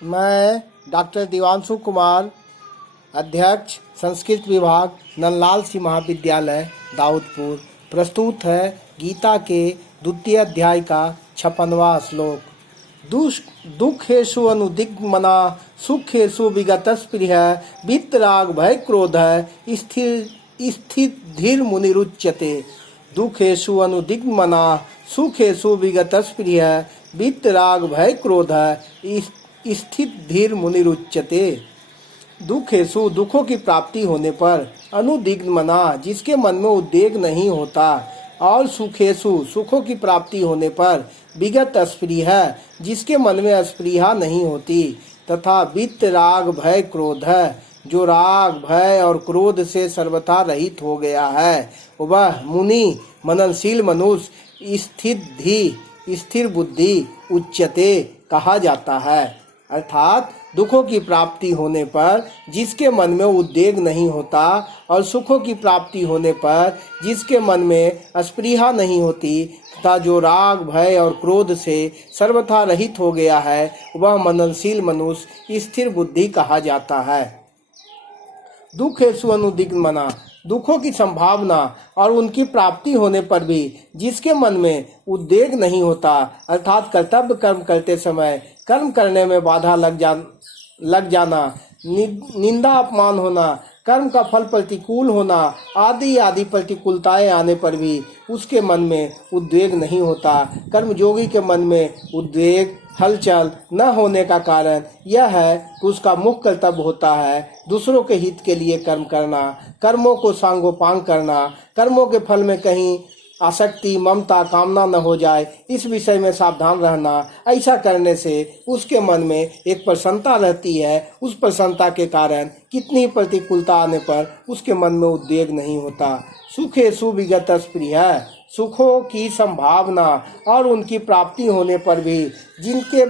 मैं डॉक्टर दिवांशु कुमार, अध्यक्ष संस्कृत विभाग, नंदलाल सिंह महाविद्यालय, दाऊदपुर। प्रस्तुत है गीता के द्वितीय अध्याय का 56वां श्लोक। दुखेषु अनुदिग्मना सुखेषु विगत स्पृह वीतराग भय क्रोध स्थिर मुनिरुच्यते। दुखेषु अनुदिग्मना सुखेषु विगत स्पृह वीतराग भय क्रोध स्थित धीर मुनिरुच्यते। दुखेषु दुखों की प्राप्ति होने पर, अनुदिग्मना जिसके मन में उद्वेग नहीं होता, और सुखेषु सुखों की प्राप्ति होने पर, विगत अस्पृहा जिसके मन में अस्पृहा नहीं होती, तथा वित्त राग भय क्रोध जो राग भय और क्रोध से सर्वथा रहित हो गया है, वह मुनि मननशील मनुष्य स्थिर बुद्धि उच्यते कहा जाता है। अर्थात दुखों की प्राप्ति होने पर जिसके मन में उद्वेग नहीं होता और सुखों की प्राप्ति होने पर जिसके मन में अस्पृहा नहीं होती, तथा जो राग भय और क्रोध से सर्वथा रहित हो गया है, वह मननशील मनुष्य स्थिर बुद्धि कहा जाता है। दुखेषु अनुदिग्मना दुखों की संभावना और उनकी प्राप्ति होने पर भी जिसके मन में उद्वेग नहीं होता, अर्थात कर्तव्य कर्म करते समय कर्म करने में बाधा लग जाना, निंदा अपमान होना, कर्म का फल प्रतिकूल होना आदि प्रतिकूलताएं आने पर भी उसके मन में उद्वेग नहीं होता। कर्मयोगी के मन में उद्वेग हलचल न होने का कारण यह है कि उसका मुख्य कर्तव्य होता है दूसरों के हित के लिए कर्म करना, कर्मों को सांगोपांग करना, कर्मों के फल में कहीं आसक्ति ममता कामना न हो जाए, इस विषय में सावधान रहना। ऐसा करने से उसके मन में एक प्रसन्नता रहती है, उस प्रसन्नता के कारण कितनी प्रतिकूलता आने पर उसके मन में उद्वेग नहीं होता। सुखेषु विगत स्पृहा सुखों की संभावना और उनकी प्राप्ति होने पर भी जिसके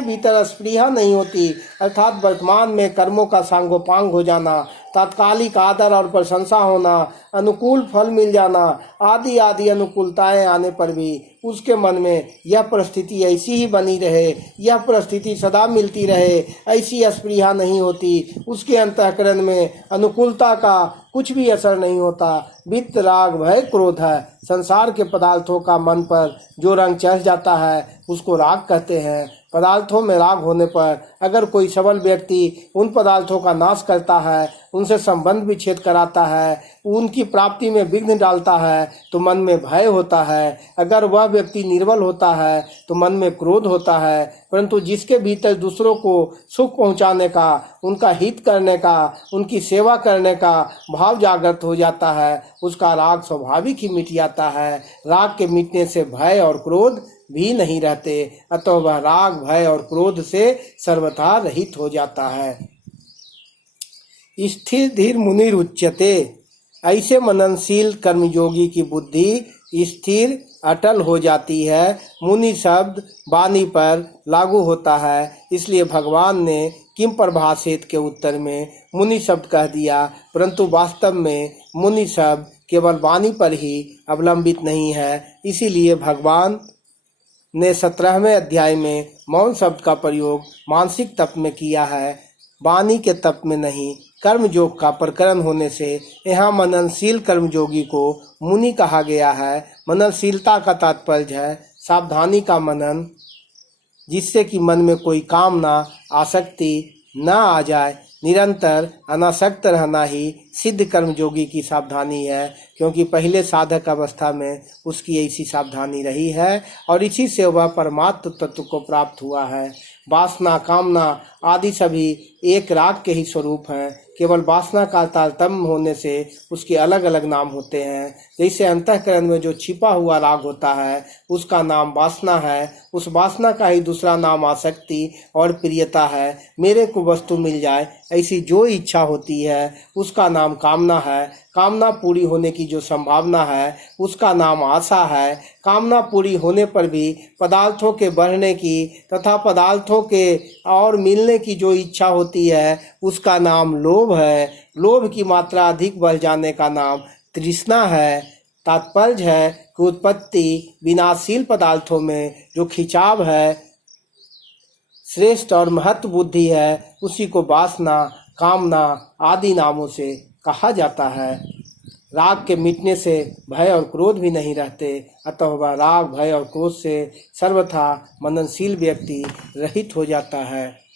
भीतर स्पृहा नहीं होती, अर्थात वर्तमान में कर्मों का सांगोपांग हो जाना, तात्कालिक आदर और प्रशंसा होना, अनुकूल फल मिल जाना आदि अनुकूलताएं आने पर भी उसके मन में यह परिस्थिति ऐसी ही बनी रहे, यह परिस्थिति सदा मिलती रहे, ऐसी स्पृहा नहीं होती। उसके अंतःकरण में अनुकूलता का कुछ भी असर नहीं होता। वित्त राग भय क्रोध है संसार के पदार्थों का मन पर जो रंग चढ़ जाता है उसको राग कहते हैं। पदार्थों में राग होने पर अगर कोई सबल व्यक्ति उन पदार्थों का नाश करता है, उनसे संबंध विच्छेद कराता है, उनकी प्राप्ति में विघ्न डालता है, तो मन में भय होता है। अगर वह व्यक्ति निर्बल होता है तो मन में क्रोध होता है। परंतु जिसके भीतर दूसरों को सुख पहुंचाने का, उनका हित करने का, उनकी सेवा करने का भाव जागृत हो जाता है, उसका राग स्वाभाविक ही मिट जाता है। राग के मिटने से भय और क्रोध भी नहीं रहते, अतः वह राग भय और क्रोध से सर्वथा रहित हो जाता है। स्थिर धीर मुनिरुच्यते ऐसे मननशील कर्मयोगी की बुद्धि स्थिर अटल हो जाती है। मुनि शब्द वाणी पर लागू होता है, इसलिए भगवान ने किम प्रभाषित के उत्तर में मुनि शब्द कह दिया, परंतु वास्तव में मुनि शब्द केवल वाणी पर ही अवलंबित नहीं है। इसीलिए भगवान ने 17वें अध्याय में मौन शब्द का प्रयोग मानसिक तप में किया है, वाणी के तप में नहीं। कर्मयोग का प्रकरण होने से यहाँ मननशील कर्मयोगी को मुनि कहा गया है। मननशीलता का तात्पर्य है सावधानी का मनन, जिससे कि मन में कोई कामना आसक्ति न आ जाए। निरंतर अनासक्त रहना ही सिद्ध कर्मयोगी की सावधानी है, क्योंकि पहले साधक अवस्था में उसकी ऐसी सावधानी रही है और इसी से वह परमात्म तत्व को प्राप्त हुआ है। वासना कामना आदि सभी एक राग के ही स्वरूप हैं, केवल वासना का तारतम्य होने से उसके अलग अलग नाम होते हैं। जैसे अंतःकरण में जो छिपा हुआ राग होता है उसका नाम वासना है, उस वासना का ही दूसरा नाम आसक्ति और प्रियता है। मेरे को वस्तु मिल जाए ऐसी जो इच्छा होती है उसका नाम कामना है। कामना पूरी होने की जो संभावना है उसका नाम आशा है। कामना पूरी होने पर भी पदार्थों के बढ़ने की तथा पदार्थों के और मिलने की जो इच्छा होती है उसका नाम लोभ है। लोभ की मात्रा अधिक बढ़ जाने का नाम तृष्णा है। तात्पर्य है कि उत्पत्ति विनाशील पदार्थों में जो खिंचाव है श्रेष्ठ और महत्व बुद्धि है, उसी को वासना, कामना आदि नामों से कहा जाता है। राग के मिटने से भय और क्रोध भी नहीं रहते, अतः वह राग, भय और क्रोध से सर्वथा मननशील व्यक्ति रहित हो जाता है।